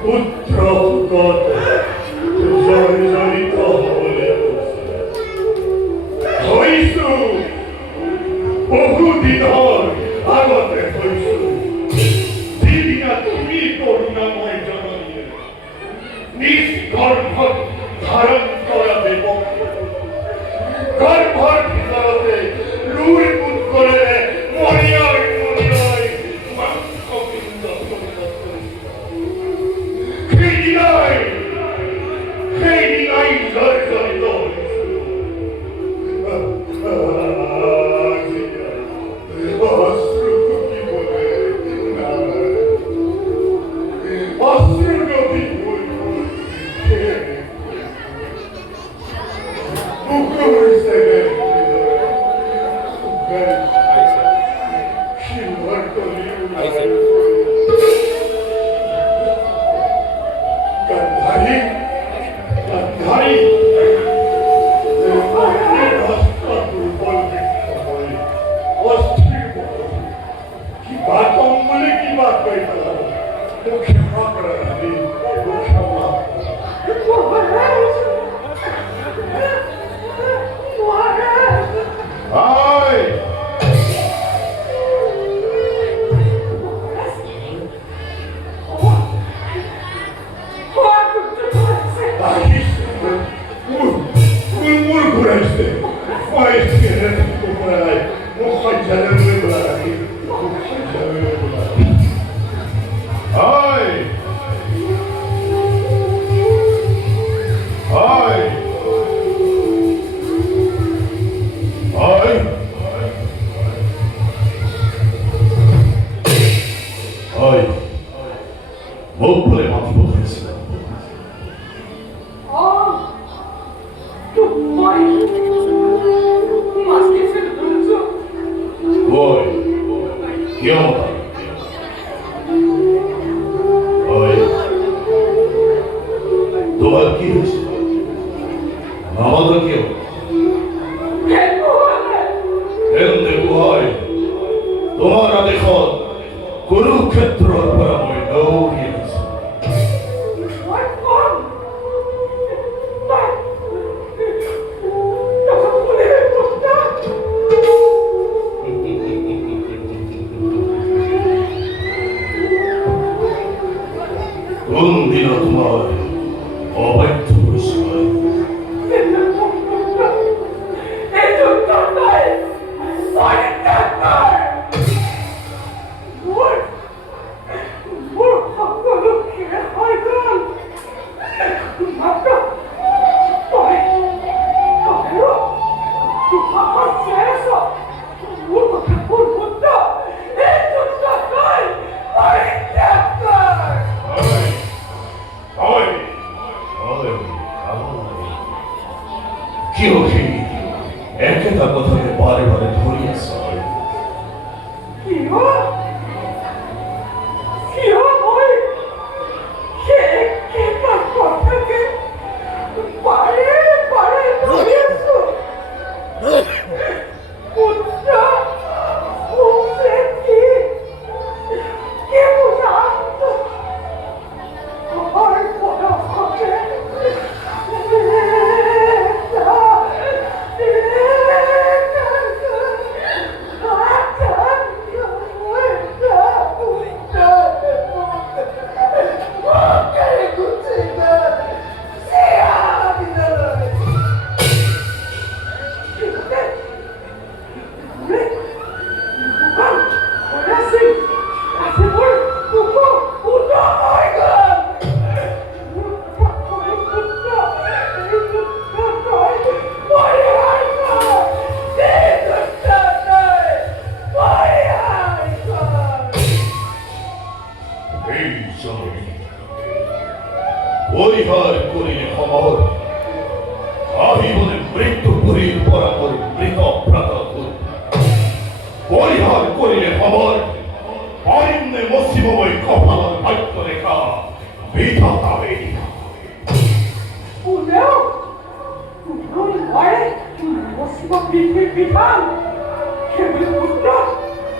পুত্র পুকট জর্জরিত হলে হইছু বহুদিনৰ আগতে হইছু যিদিনা তুমি করুণাময় জননীয়ে নিজ গর্ভত ধারণ কৰা দেৱক গর্ভৰ ভিতৰতে লুই পুত কৰে মৰিয়াই মৰিয়াই মাংস পিণ্ড সেইদিনাই জৰ্জৰিত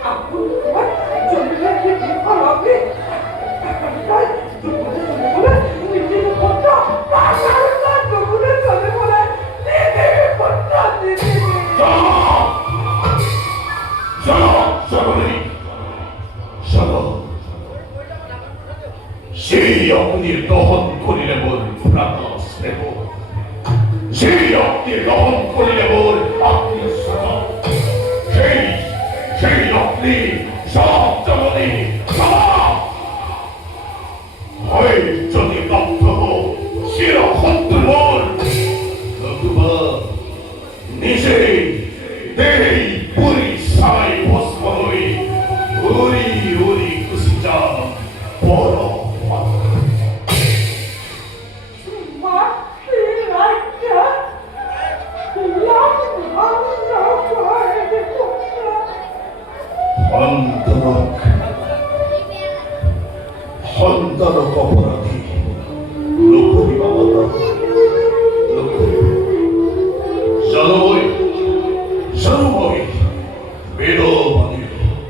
Aku গ্রহণ করিলে মোর প্রাণ স্নেহ, সেই রক্তে গ্রহণ করিলে মোর আত্মীয় স্বজন, সেই সেই রক্তে সব জগতে হয় যদি দগ্ধ হোক চির শত্রু মোর, নতুবা নিজে দেহেই পুরি সাই ভস্ম হই উড়ি উড়ি খুশি যা বড় সন্তানক অপরাধী নকরিবা মাতা, জনময় জনময় বেদবাণী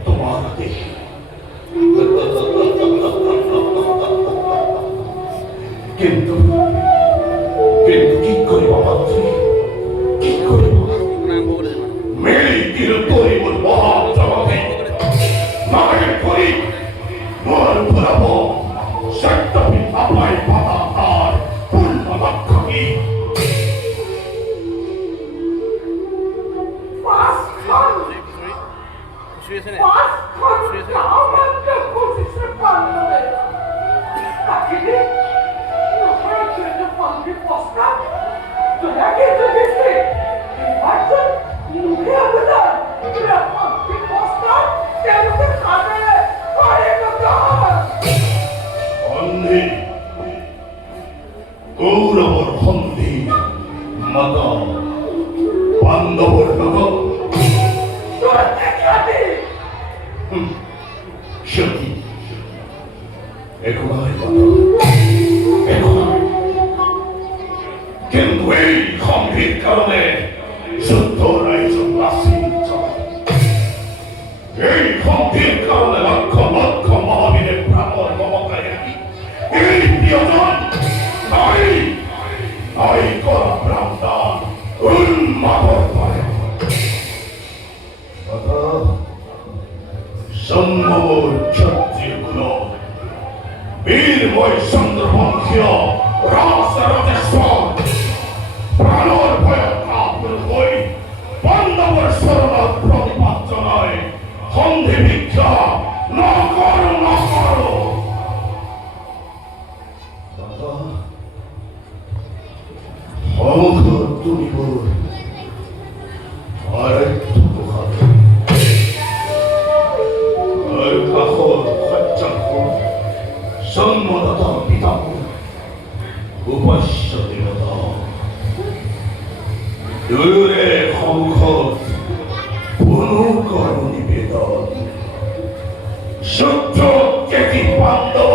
তোমার দেখি। কিন্তু কিন্তু কি করিবা মাতৃ, কি করিবা মেলি তীর তরিব মহা জগতে নাগে করি মোর ভরাব সত্যপি আপায় পাতা তার পূর্ণ লক্ষ্য কি। গৌরবর সন্ধি মাতা বান্ধবর নগর সখী এখন কিন্তু এই গম্ভীর কারণে যুদ্ধ আয়োজন রাশি এই গম্ভীর কারণে লক্ষ লক্ষ মহাবীরের প্রাণ মমতায় এই প্রিয়জন নাই নাই করা প্রাণদান উন্মাদন করে জন্মমোর ক্ষত্রিয় গুণ বীরময় চন্দ্রবংশীয় রাজেশ্বর প্রাণর ভয় কাপুর হই পাণ্ডবর শরণার প্রতিপাদ জানায় সন্ধি ভিক্ষা না করো না করো। অমুখ তুমি বল আর একটু খাবে আর কাহর খচ্চা জন্মদাতা পিতামহ উপাস্য দেবতা দূরে সংসদ পুনঃকর নিবেদন সূত্র কেতি পাণ্ডব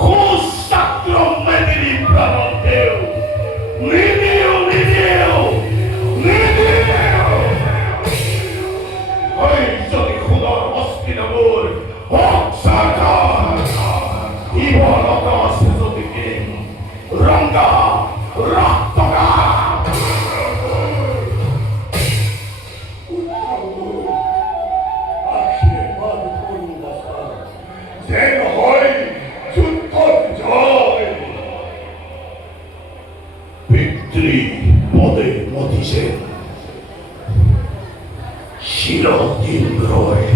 খোঁজ ছাত্র মেদিনী প্রাণ দেও নিদেও নিদেও নিদেও ওই যদি খুদার অস্থি নগর হোক সরকার ইবলতা যদি দিন রঙ্গা রক্তগা পদে মতিছে শিরদিন রয়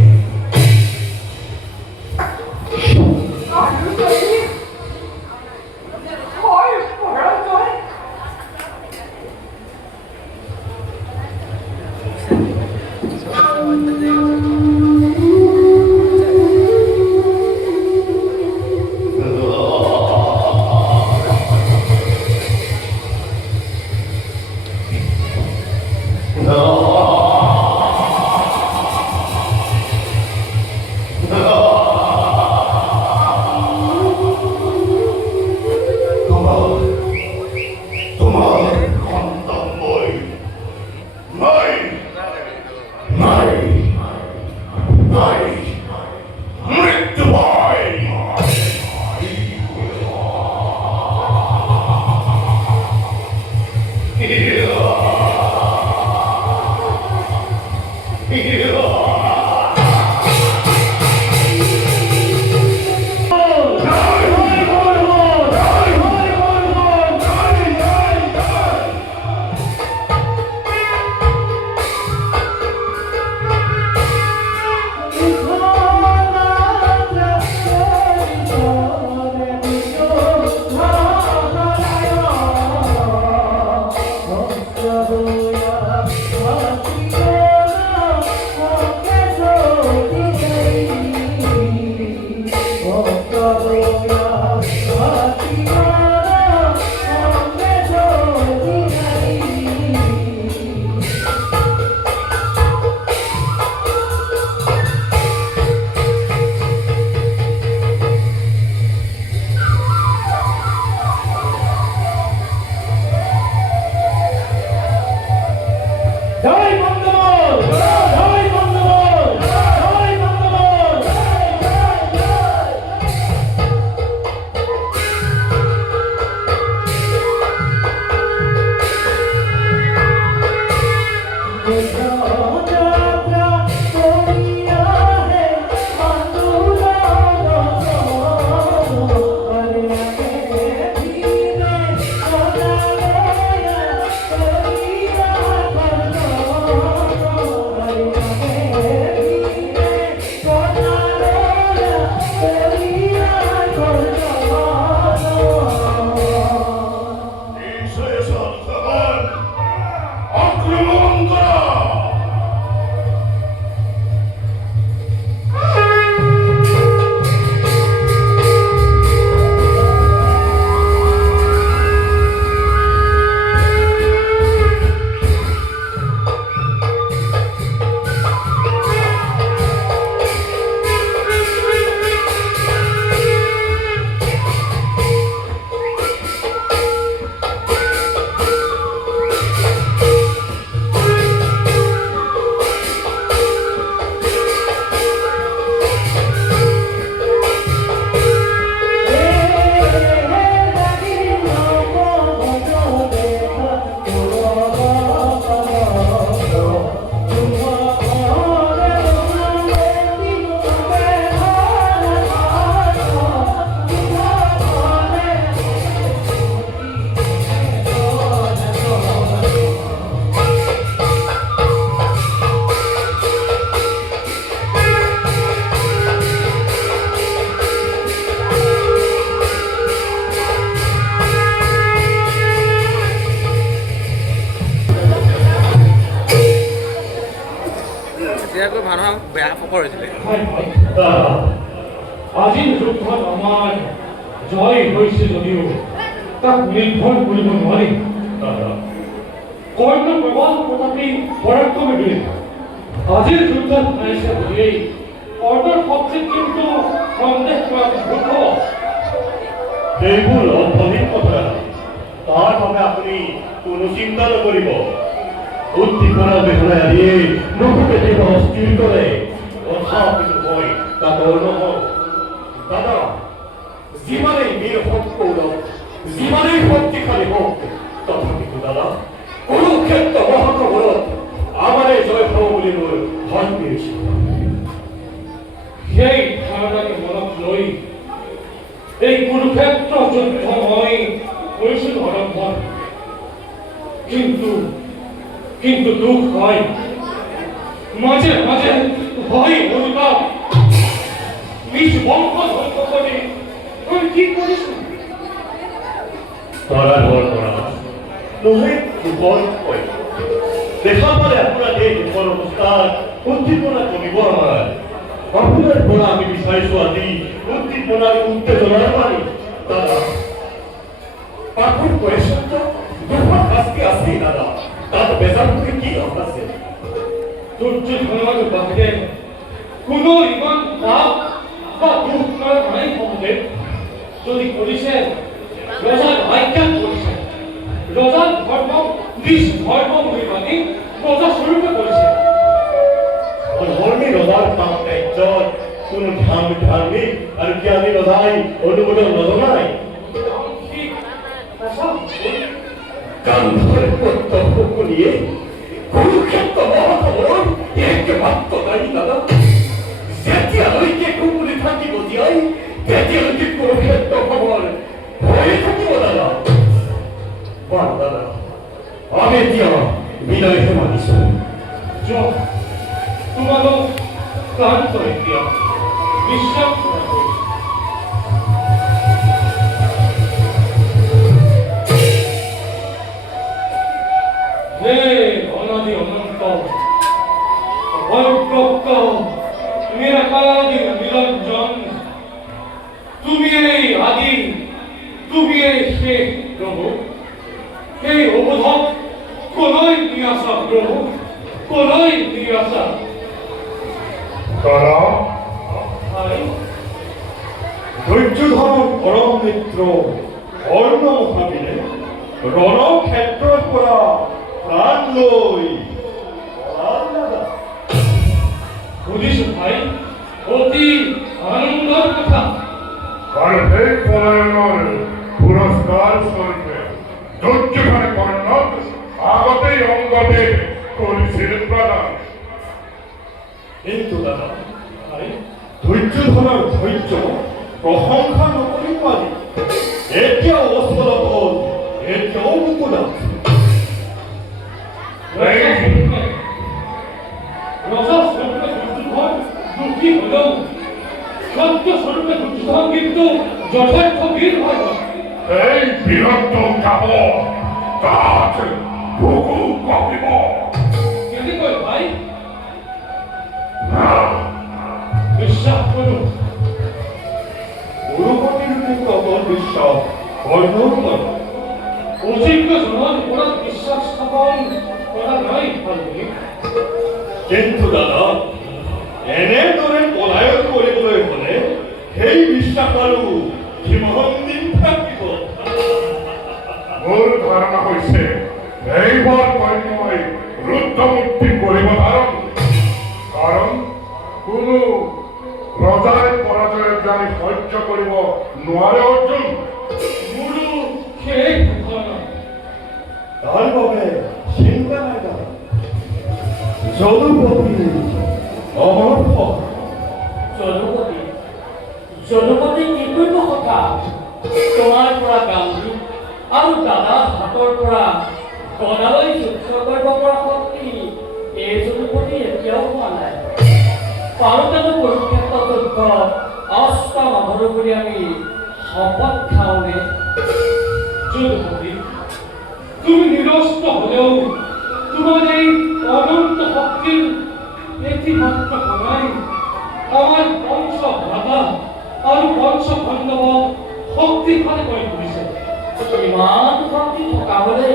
জয় হৈছে যদিও তাক নিৰ্ভৰ কৰিব নোৱাৰি। দাদা কৰ্ণ প্ৰবল প্ৰতাপী পৰাক্ৰমী বীৰ আজিৰ যুদ্ধত হাৰিছে বুলিয়েই কৰ্ণৰ শক্তিত কিন্তু সন্দেহ কৰাটো ভুল হ'ব। সেইবোৰ অৰ্থহীন কথা। তাৰ বাবে আপুনি কোনো চিন্তা নকৰিব। উদ্দীপনা বেহলাই আদিয়ে মোক কেতিয়াবা অস্থিৰ কৰে। তথাপিতো মই তাক নহওঁ। দাদা যিমানেই বীৰ হওক কৌৰৱ, যিমানেই শক্তিশালী হওক, তথাপিতো দাদা কুৰুক্ষেত্ৰ মহাসমৰত আমাৰে জয় হ'ব বুলি মই ভাবি পেয়েছোঁ। সেই ধাৰণাকে মনত লৈ এই কুৰুক্ষেত্ৰ যুদ্ধ মই কৰিছিলোঁ আৰম্ভ। কিন্তু দুখ হয়, মাজে মাজে ভয় অনুতাপ নিজ বংশ ধ্বংস কৰি মই কি কৰিছোঁ? কৰাৰ পৰা নহয় দুৰ্বল হয়। দেখা পালে আপোনাৰ এই দুৰ্বল অৱস্থাত উদ্দীপনা কমিব আমাৰ। আপোনাৰ পৰা আমি বিচাৰিছোঁ আজি উদ্দীপনাৰ উত্তেজনাৰ পানী। দাদা পাঠৰ বয়সত দুখন শাস্তি আছেই দাদা, তাত বেজাৰ কৰি কি লাভ আছে? দুৰ্যোধনৰ বাহিৰে কোনো ইমান পাপ বা দুখ নাই শংকৰদেৱ। যদি কৰিছে ৰজাৰ আজ্ঞাত কৰিছে, ৰজাৰ ধৰ্মক নিজ ধৰ্ম বুলি মানি প্ৰজাস্বৰূপে কৰিছে। ধৰ্মী ৰজাৰ কাম কাৰ্যত কোনো ধাৰ্মিক আৰু জ্ঞানী ৰজাই অনুমোদন নজনায়। গান্ধৰ পুত্ৰ শকুনিয়ে কুৰুক্ষেত্ৰ মহাসমৰত একমাত্ৰ নাৰী দাদা। যেতিয়ালৈকে কুকুৰি থাকিব জীয়াই, তেতিয়ালৈকে কুৰুক্ষেত্ৰ সমৰ হৈয়ে থাকিব দাদা। বাৰু দাদা আমি এতিয়া বিদায়হে মানিছোঁ। তোমালোক ক্লান্ত এতিয়া বিশ্ৰাম কৰা। হে অনাদি অনন্ত অভয়প্রপ্ত নিরাকারি নিরঞ্জন, তুমি এই আদি, তুমি এই শেষ প্রভু। এই অবোধক কলৈ নিয়ে আসা প্রভু, কলৈ নিয়ে আসা? দুৰ্যোধনৰ পৰম মিত্ৰ কৰ্ণ মহাবীৰে ৰণক্ষেত্ৰৰ পৰা প্ৰাণ লৈ শুনিছো ভাই, অতি আনন্দৰ কথা। আর সেই পলায়নের পুরস্কার স্বরূপে দুর্যোধনে কর্ণক আগতেই অঙ্গদের করেছিল প্রদান। কিন্তু দাদা ভাই দুৰ্যোধনৰ ধৈৰ্য প্ৰশংসা নকৰি পাৰি। এতিয়াও অস্থলত হ'ল, এতিয়াও মুকুল আছে। রজা স্বরূপে দুর্যোধন দুঃখী হলেও সত্য স্বরূপে দুর্যোধন কিন্তু যথার্থ বীর হয়। এই বীরত্ব যাব তাত ভোগু কপিব। কেনেকৈ ভাই? বিশ্বাস করুন, গুৰুপতিৰ কিন্তু অকল বিশ্বাস অৰ্জন কৰে। অযোগ্যজনৰ ওপৰত বিশ্বাস স্থাপন কৰা নাই ভাল বুলি। কিন্তু দাদা এনেদৰে পলায়ন কৰিবলৈ হ'লে সেই বিশ্বাস আৰু কিমান দিন থাকিব? মোৰ ধাৰণা হৈছে এইবাৰ কৰ্ণই ৰুদ্ৰমূৰ্তি কৰিব কাৰণ কোনো ৰজাই পৰাজয়ৰ জানি সহ্য কৰিব নোৱাৰে অৰ্জুন। মোৰো সেই ধাৰণা। তাৰ বাবে চিন্তা নাই দাদা। যদুপতি অমৰ্থ। জনপতি কি কৰিব কথা? তোমাৰ পৰা গান্ধী আৰু দাদাৰ হাতৰ পৰা গদালৈ যুদ্ধ কৰিব পৰা শক্তি এই জনপতি এতিয়াও হোৱা নাই। পাৰোতেনো কুৰুক্ষেত্ৰ যুদ্ধ অস্ত্ৰ নধৰো বুলি আমি শপত খাওঁনে? যদুপতি, তুমি নিরস্ত হলেও তোমার এই অনন্ত শক্তির এটি মাত্র কমাই আমার বংশ ভ্রাতা আর বংশ বান্ধব শক্তিশালী কৰি তুলিছে। ইমান শক্তি থকা হ'লে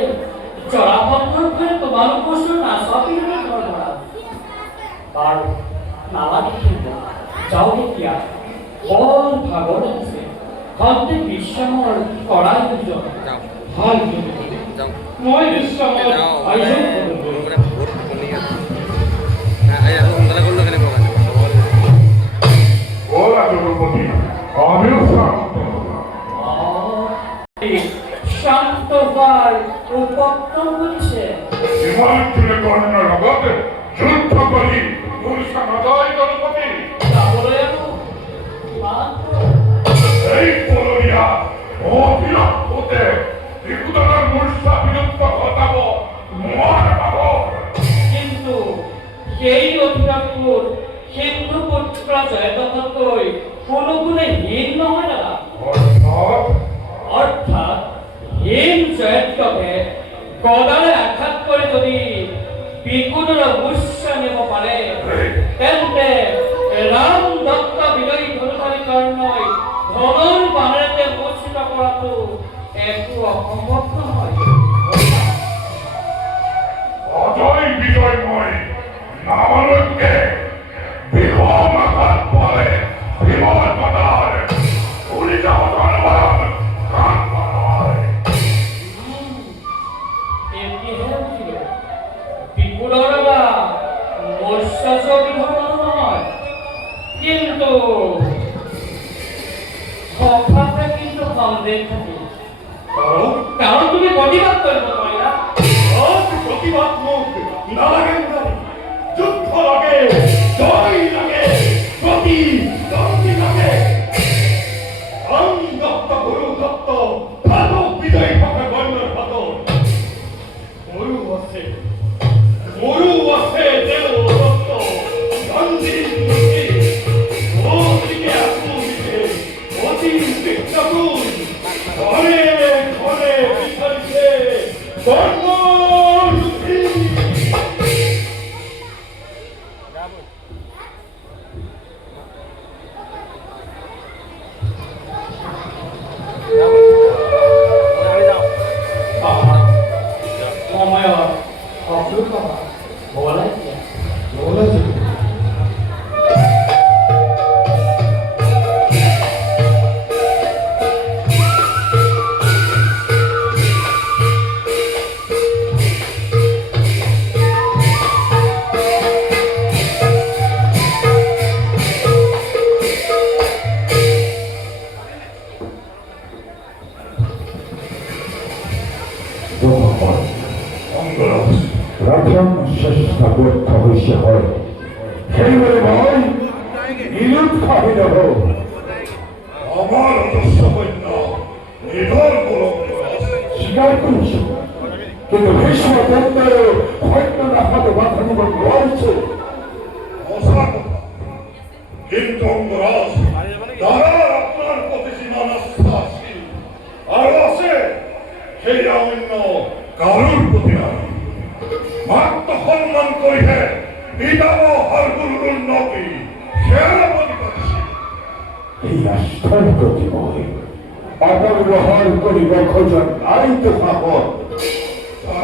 জৰাসন্ধৰ ফালে তোমালোকৰ ওচৰত নাচাপিলে ঘৰ ধৰা। বাৰু নালাগে কিন্তু যাওঁ এতিয়া, বৰ ভাগৰ লাগিছে। ঘৰতে বিশ্ৰামৰ কৰাই দুজন ভাল যদি মই বিশ্ৰামত আয়োজন কৰিলোঁ। ব'লা যুগপতি, আমিও শান্ত হলাম। শান্ত হোৱাৰ উপক্ৰম কৰিছে। সীমাঞ্চলে কৰ্ণৰ লগতে যুদ্ধ কৰি মূৰ্ছা নাযায় যুগপতি। যাবলৈ আৰু কিমান দূৰ? এই পলৰীয়া অবিলম্বতে ত্ৰিকুটনৰ মূৰ্ছা বিলুপ্ত ঘটাব নোৱাৰে বাবু। কিন্তু সেই অধিকাৰবোৰ সিন্ধু পুত্ৰ জয়দত্ততকৈ কোনো গুণে হীন নহয় দাদা। অৰ্থাৎ হীন জয়দ্ৰথে গদাৰে আঘাত কৰি যদি বিকুনৰ উচ্চ নিব পাৰে, তেন্তে ৰাম দত্ত বিজয়ী ধনুধাৰী কৰ্ণই ধনুৰ বাণেৰে মূৰ্ছিত কৰাটো একো অসম্ভৱ নহয়। অজয় বিজয় মই নামালৈকে বিহম আঘাত পৰে বিমল পদাৰ উৰি যাব ধনবান কাণ পায়। এতিয়াহে উঠিলো বিপুলৰ বা মৎস্যজীৱী ধৰণৰ নহয়, কিন্তু হঠাতে কিন্তু সন্দেহ থাকিল। কাৰণ তুমি প্ৰতিবাদ কৰিব নোৱাৰিলা। প্রতিবাদ মুখ নালাগে নালাগে, যুদ্ধ লাগে, জয় লাগে, প্রতিদ্বন্দ্বী লাগে। আমি দত্ত গুরু দত্ত ঘাতক বিজয়ী পক্ষে গণ্যর ঘাতক। গরু আছে দেব দত্ত গান্ধীর মূর্তি অতিকে আসুনিতে অতি বিক্ষাকুল ঘরে ঘরে বিছারিছে গণ্য। সময়ত অগ্ৰসভা বলাইছে। প্ৰথম চেষ্টা ব্যৰ্থ হৈছে হয়, সেইবাবে মই নিৰুৎসাহী নহওঁ। আমাৰ অজস্ৰ সৈন্য নিধন স্বীকাৰ কৰিছোঁ, কিন্তু ভীষ্ম দত্তই সৈন্য নাশাত বাধা দিব নোৱাৰিছে। সঁচা কথা, কিন্তু অংগৰাজ দাদাৰ আপোনাৰ প্ৰতি যিমান আস্থা আছিল আৰু আছে, সেয়া অন্য কাৰোৰ প্ৰতি নাই। মাত্ৰ সন্মান কৰিহে পিতামহৰ গুৰুৰ উন্নতি সেনাপতি পাতিছিল। এই ৰাষ্ট্ৰৰ প্ৰতি মই অপব্যৱহাৰ কৰিব খোজা নাইতো পাপত।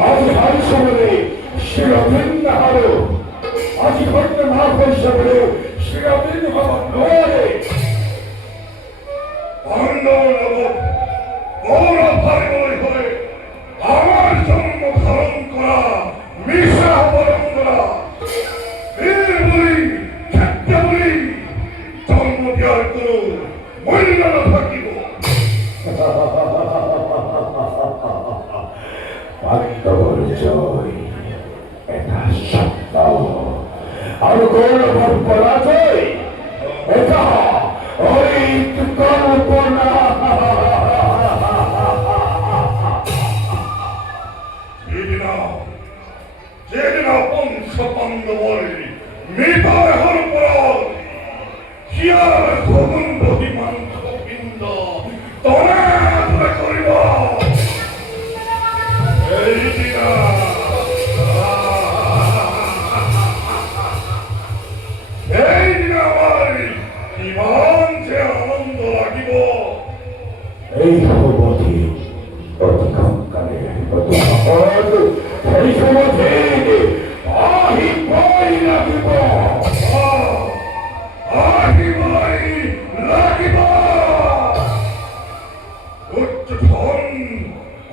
আজি হাৰিছো বুলি চিৰদিন নাহাৰো, আজি সৈন্য নাশ হৈছে বুলি চিৰদিন হ'ব নোৱাৰে। পাণ্ডৱৰ লগত গৌৰৱ হাৰিবলৈ হ'লে আমাৰ জন্ম ধাৰণ কৰা মিছা পৰম্পৰা বীৰ বুলি ক্ষত্য বুলি জন্ম দিয়াৰ কোনো মূল্য নাথাকিব। পাণ্ডৱৰ জয় এটা সত্য আৰু গৌৰৱৰ পৰাজয় এটা কল্পনা। যেদিনা পঞ্চ পাণ্ডৱৰ মৃতদেহৰ ওপৰত শিয়ালৰ সুগন্ধি মাংস পিণ্ড তলে তলে কৰিব, সেইদিনা এই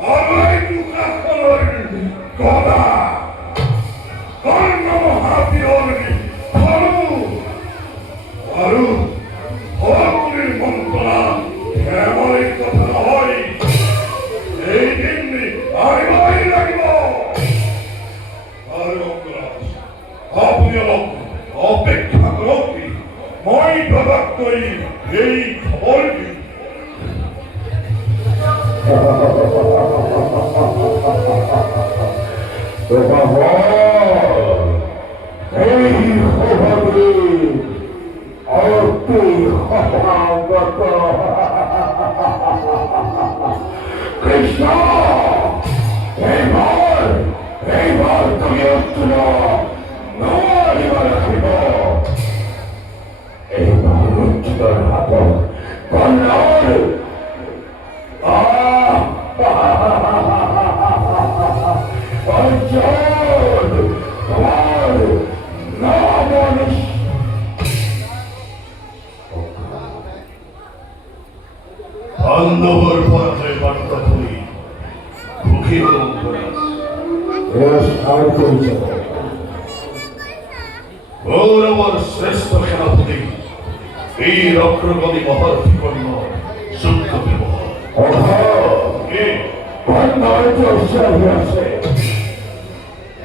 আমায় দুঃখাখর গদা কর্ণ মহাবীর ধরু ধরু ভগবানের মন্ত্রণা এমনই কথা হয় এই দিন আইবাই লাগিব আর অগ্রাস আপনি অপেক্ষা করবি মই প্রদান করি এই খবরটি এই খবরে অতি হতাগত কৃষ্ণ এইবার তুমি উত্তর নড়িবার রাখিব এইবার উচ্চতর হাত কন্যার অর্জুন তোমার নাম পাণ্ডবর পরাজয় বার্তা করি সুখী হল গৌরবর শ্রেষ্ঠ সেনাপতি বীর অগ্রগতি মহারথী কর্ণ সূক্ষ্ম ব্যবহার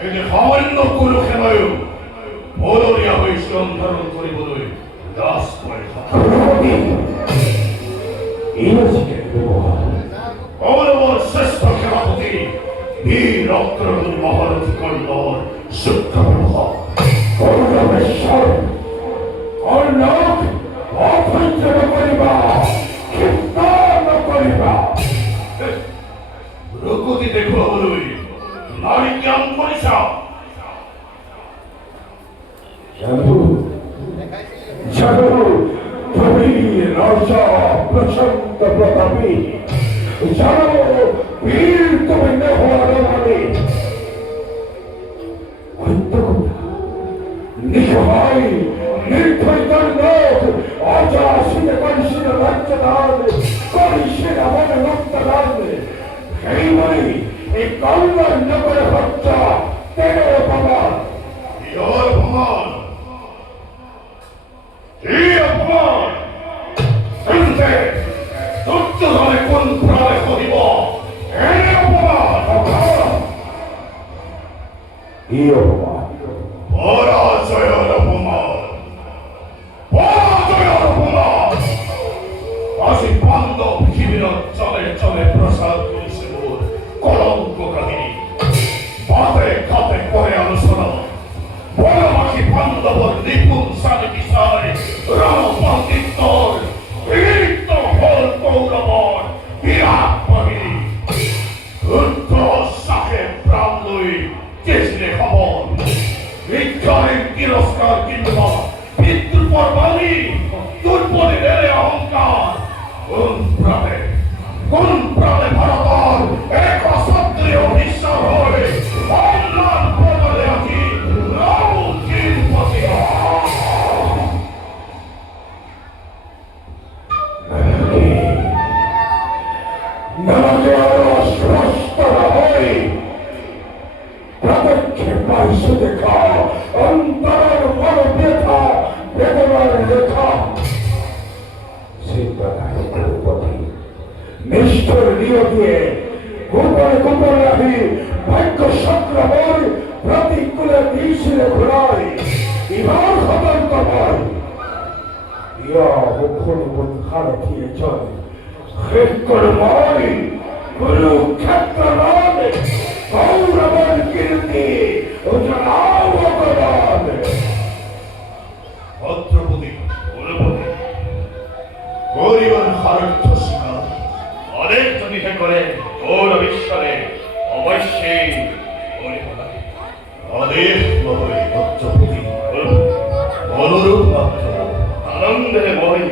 এই যে সামান্য কুলুখেনায়ো বলৰীয়া হৈ শ্ৰম ধাৰণ কৰিবলৈ দাস কৰে গৌরবর শ্রেষ্ঠ সেনাপতি বীর অগ্রগতি মহারথী কর্ণর সূক্ষ্ম ব্যবহার গৌরবেশ্বর অর্ণব অভঞ্জন করিবা কীর্তন করিবা রঘুপতি দেখুৱাবলৈ নারী জ্ঞান কৰিছা জানো তুমি রাজা প্রচন্ড প্রতাপী জানো বীর তুমি নেহওয়ার মানে নিঃসহায় নির্ভয়তার লোক অজাসিতে কলসিতে রাজ্যদান কলসির আমার রক্তদান সেই বলি এই কল্যাণ নগরে হত্যা তেরো অপমান ইয়ার অপমান এই অপমান শুনতে দুর্যোধনে কোন প্রাণে করিব এই অপমান এই অপমান পরাজয়ের অপমান পরাজয়ের অপমান আসি পাণ্ডব পৃথিবীর চলে চলে প্রসাদ করিছে মোর কলঙ্ক কাহিনী বাদে খাতে করে আলোচনা বনবাসী পাণ্ডবর নিপুণ সারি বিষয় রণপন্ডিতর বীরিত হল কৌরবর বিরাট বাহিনী রুদ্র সাথে প্রাণ লই কেসলে খবর বিজয়ের তিরস্কার কিংবা পিতৃপর বাণী দুর্বলের এলে অহংকার কোন প্রাণে ভারতর এক অসত্রীয় বিশ্বাস হয়ে অম্লান প্রবলে আছি রাউকির পথে নানাকে আরো স্পষ্ট হয় প্রত্যক্ষে পাইছে দেখা অন্তরের বড় ব্যথা বেদনার রেখা নিষ্ঠুর নিয়োগে গোপনে গোপনে আহি ভাগ্য সংক্রমণ প্রতিকূলে দিয়েছিল ঘোড়ায় এবার সতর্ক হয় ইয়া মুখর খারথিয়ে চল কর্ময় কুরুক্ষেত্র নয় কৌরবের কীর্তি ও জানাও অবদান ভদ্রপতি কুলপতি গৌরীবর হারথ শিকার অনেক যদি করে গৌরব ঈশ্বরে অবশ্যই অনেক মহই ভদ্রপতি অনুরূপ মাত্র আনন্দের মহই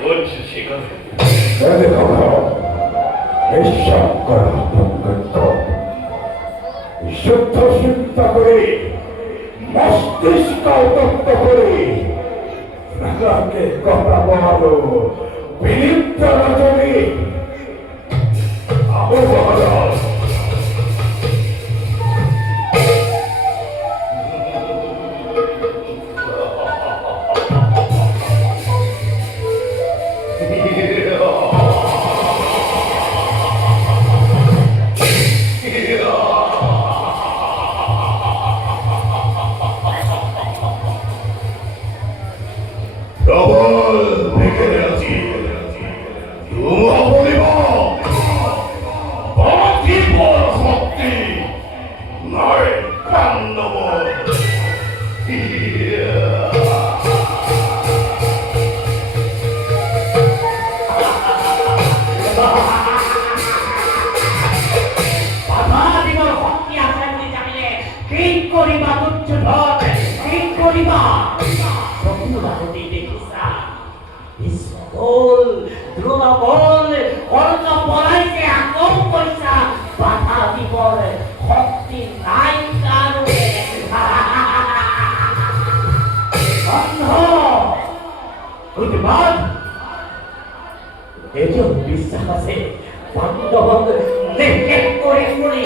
বলছে শিকার বিশ্বাস করা শুদ্ধ চিন্তা করে মস্তিষ্ক উত্তপ্ত করে রাজাকে কথা বলো বিলিপ্ত রজনী ও মহারাজ, প্রবল ভেঙে আছি, তোমা বলিব অতিবল শক্তি নয় কান্দবল। বাধা দিবৰ শক্তি আছে বুলি জানিলে কি কৰিবা দুৰ্যোধন, কি কৰিবা? চকুৰ আগতে দেখিছা ভীষ্মবল, দ্ৰোণবল, কৰ্ণ পলাইছে, আকৌ কৈছা বাধা দিবৰ শক্তি নাই কাৰোৰে। অন্ধ বুদ্ধিমান, এতিয়াও বিশ্বাস আছে পাণ্ডৱক নিৰ্শেষ কৰি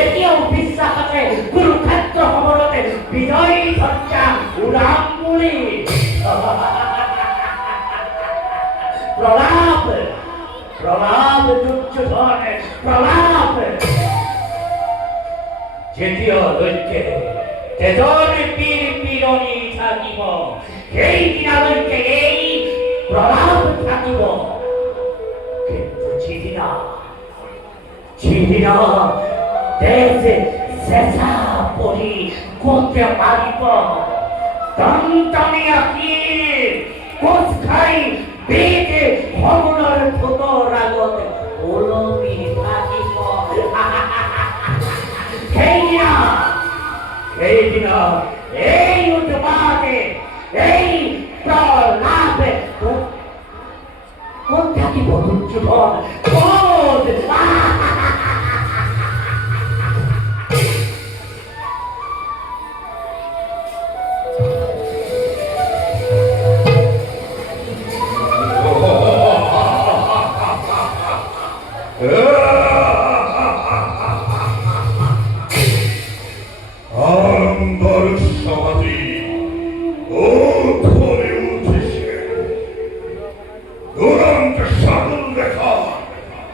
এতিয়াও বিশ্বাস আছে কুৰুক্ষেত্ৰ সমৰতে বিজয়ী ধ্বজা উৰাম বুলি। প্ৰলাপ প্ৰলাপ দুৰ্যোধন, প্ৰলাপ। যেতিয়ালৈকে তেজৰ পীৰ পীৰণি থাকিব সেইদিনালৈকে এই প্ৰলাপ থাকিব। কিন্তু যিদিনা দেশ চেঁচা পৰি গোটে মাৰিব, টনটনি আঁকি কোচ খাই বেগ ভ্ৰমণৰ ঠোঁটৰ আগত ওলমি থাকিব, সেইদিনা এই উৎপাতে এই প্ৰলাপে ক'ত থাকিব দুৰ্যোধন, ক'ত? আরম্ভর সমাধি ও ধরে উঠেছে, দুরন্ত সাগর দেখা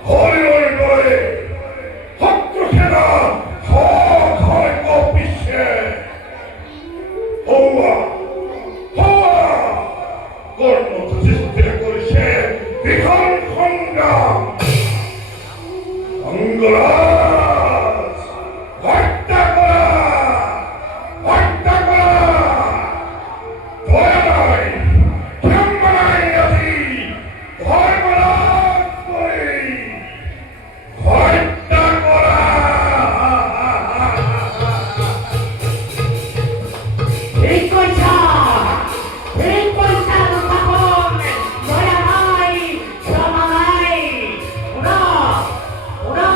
হরে হরে নয় শত্রুসেনা ঘরে কপিছে। হওয়া হওয়া কর্ম সৃষ্টি করেছে বিশাল সংগ্রাম। অঙ্গরাজ হত্যা করা, হত্যা করা, ভয় নয়, ক্ষম্য নাই আজি, ধর্মরাজ করি হত্যা করা। ঠিক কৈছা, ঠিক কৈছা দুৰ্যোধন, দয়া নাই, ক্ষমা নাই। শুনা শুনা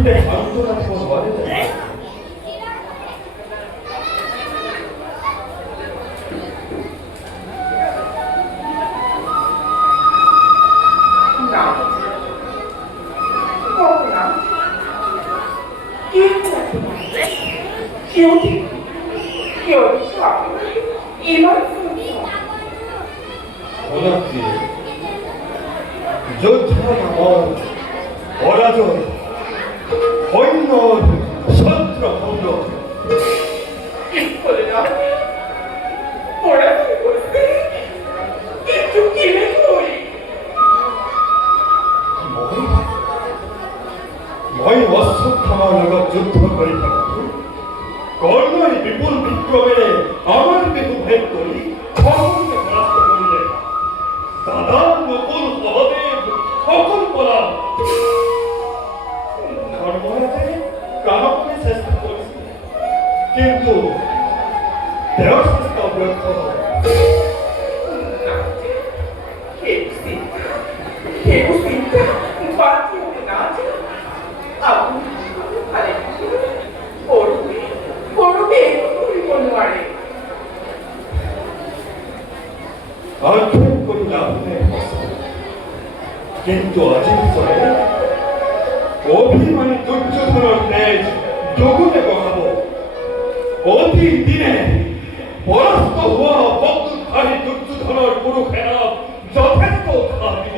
আদিতে সান্ত্বনা দিব নোৱাৰে জানো? না করো না কেউ কেউ কেউ এবার অনাত্মীয় যোদ্ধা নামৰ পৰাজয় সৈন্যৰ ছত্ৰ ভংগ করে না ওরা কি করছে একটু কিনে করি মই অশ্বত্থামাৰ লগত যুদ্ধ কৰি থাকোঁ কৰ্ণই বিপুল বিক্ৰমেৰে আমাৰ বিহু ভেদ কৰি সকলোকে পৰাস্ত কৰিলে দাদাৰ নকুল সহদেৱ সকলো পলাল ধৰ্মৰাজে প্ৰাণপণে চেষ্টা কৰিছিল কিন্তু তেওঁৰ চেষ্টা ব্যৰ্থ হ'ল আক্ষেপ কৰি লাভ নাই কিন্তু আজিৰ পৰাই অভিমানী দুৰ্যোধনৰ তেজ দুগুণে বঢ়াব প্ৰতিদিনে পৰাস্ত হোৱা বন্দুকধাৰী দুৰ্যোধনৰ পুৰুষ সেনাক যথেষ্ট উৎসাহ দিব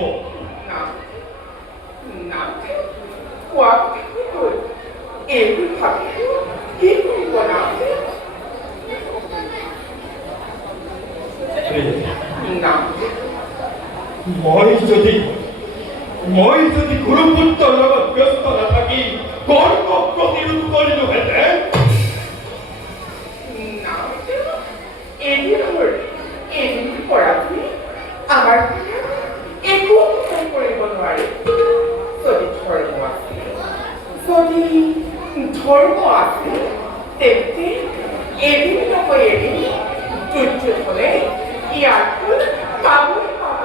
মই যদি গুৰুপুত্ৰৰ লগত ব্যস্ত নাথাকি কৰ্মক প্ৰতিৰোধ কৰিলোহেঁতেন আমার একো কৰিব নোৱাৰে যদি ধৰ্ম আছে যদি ধৰ্ম আছে তেন্তে এদিন নকয় এদিন দুৰ্যোধনে ইয়াৰ ফল পাবই পাব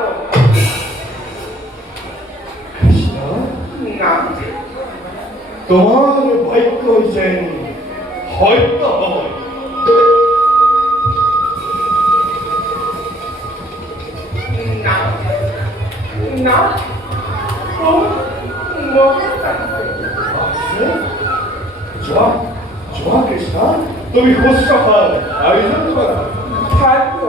না তোমাৰ ভাগ্য যেন সত্য হয় না না যোৱা যোৱা কৃষ্ণ তুমি শুশ্ৰূষাৰ আয়োজন কৰা ভাগ্য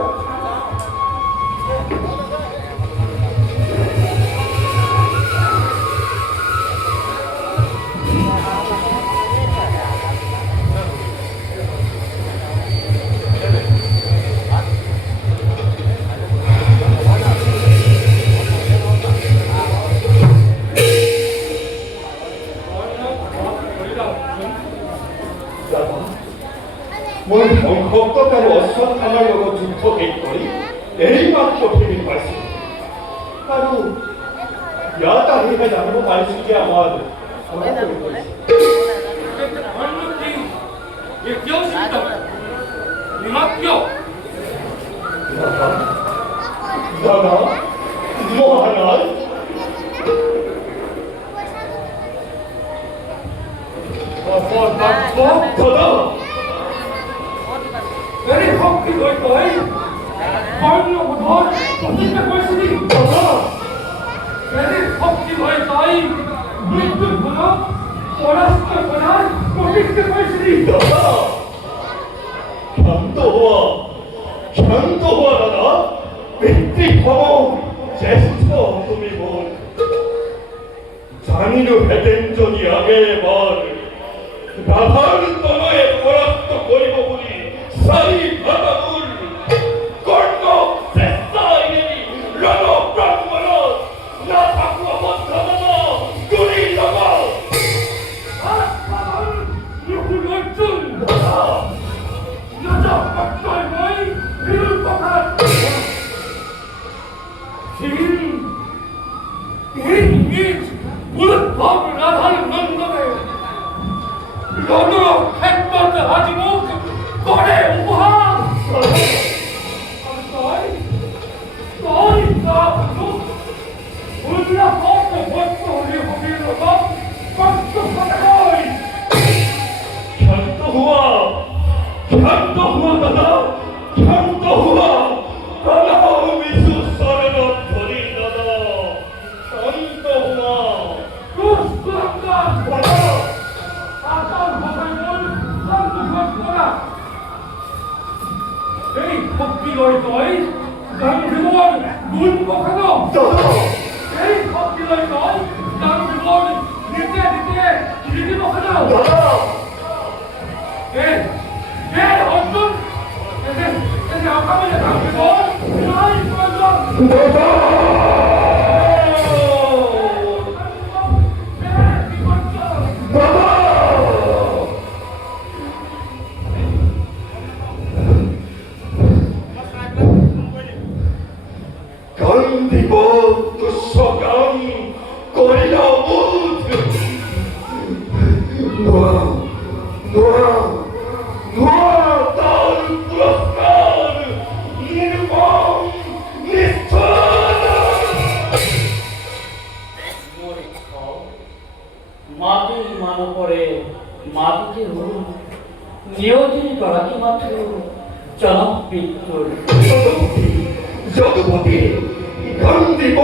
মই ধ্বংসত্বক আৰু অশ্বত্থামাৰ লগত যুদ্ধ শেষ কৰি এইমাত্ৰ পৃথিৱীত পাইছোঁ আৰু ইয়াত আহিহে জানিব পাৰিছোঁ যে আমাৰ দাদা মহাৰাজ দাদা Very hockey boy boy. Corno boy, प्रतिज्ञा কৰিছিলি দাদা। Very hockey boy boy. মৃত্যু ভূম পৰাস্ত কৰাৰ প্ৰতিজ্ঞা কৰিছিলি দাদা শান্ত হোৱা দাদা পিতৃভৱ জ্যেষ্ঠ তুমি বোল জানিলোহেঁতেন যদি আগেবাৰ ৰাধাৰ তনয়ে পৰাস্ত কৰিব বুলি চাৰি ভাটাবোৰ কৰ্ণ চেষ্টা এৰি ৰণ প্ৰাণপণত নাথাকো অবদ্ধ গুৰি লগাও অৰ্জুন দাদা পক্ষই মই বিৰুদ্ধ কথা ইংলিশ বুলেট ভাব রাধার নন্দনে রণ ক্ষেত্রত আজি মুখ করে উপহার তই তা উল্লা পথ ভক্ত হলে হবির কষ্ট কথা লৈ তই গান্ধীবৰ গুণ পখানো দাদা এই শক্তি লৈ তই গান্ধীবৰ নিজে নিজে নীতি পখানো দাদা অর্জুন আগামী গান্ধীবৰ নাই প্রয়োজন দাদা গান্ধীব দুঃসকাম করিয়া বোধ নোয়া নোয়া নোয়া তার পুরস্কার নির্মম নিষ্ঠুর মাটির মান করে মাটিকে হল নিয়োজিত করাকে মাত্র জনপ্রিয় জগপতি গান্ধীব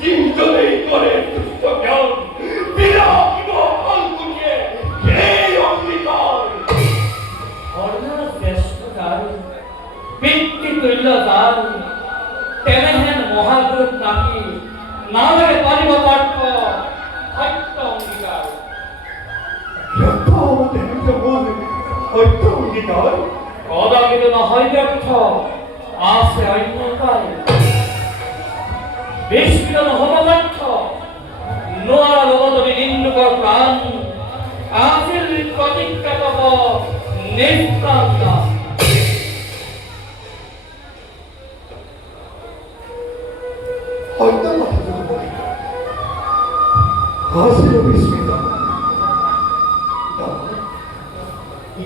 চিন্তনে করে দুঃসকাম বিরাট ফাল্গুনে এই অঙ্গীকার ধর্মের শ্রেষ্ঠতার পিতৃতুল্য তার তেনেহেন মহাদূত নাকি নামে পারিব পার্থ সত্য অঙ্গীকার হয়তো অঙ্গীকার কদাচিত নহয় ব্যর্থ আছে অন্যতায় বিস্ফোরণ হব ব্যর্থ নোয়ারা লগতরে নিন্দুকৰ প্ৰাণ আছিল প্ৰতিজ্ঞা তব নিষ্প্ৰান্ত হয়তো হাসিল বিস্মিত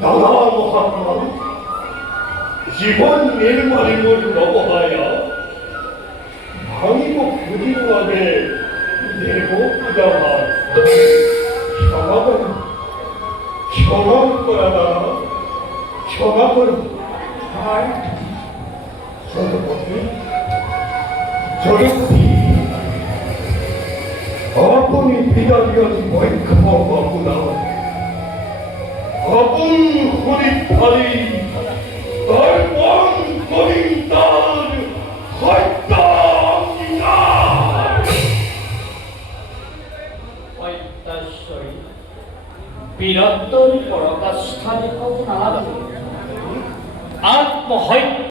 দাদা মহাত্মা জীবন নির্মালিমূল নবহায়া ভাঙিব খুঁজিব আগে দেব পূজাভার ক্ষমা করো ক্ষমা করা দাদা ক্ষমা করো জগপতি জগপতি আপনি বিদারিয়াজ বৈক্ষম বাবুলা আপন হরি ফালি তর্পণ করিন্তার হত্যা অত্যাশ্বরী বীরত্বর পরকাষ্ঠানে নালাগে আত্মহত্যা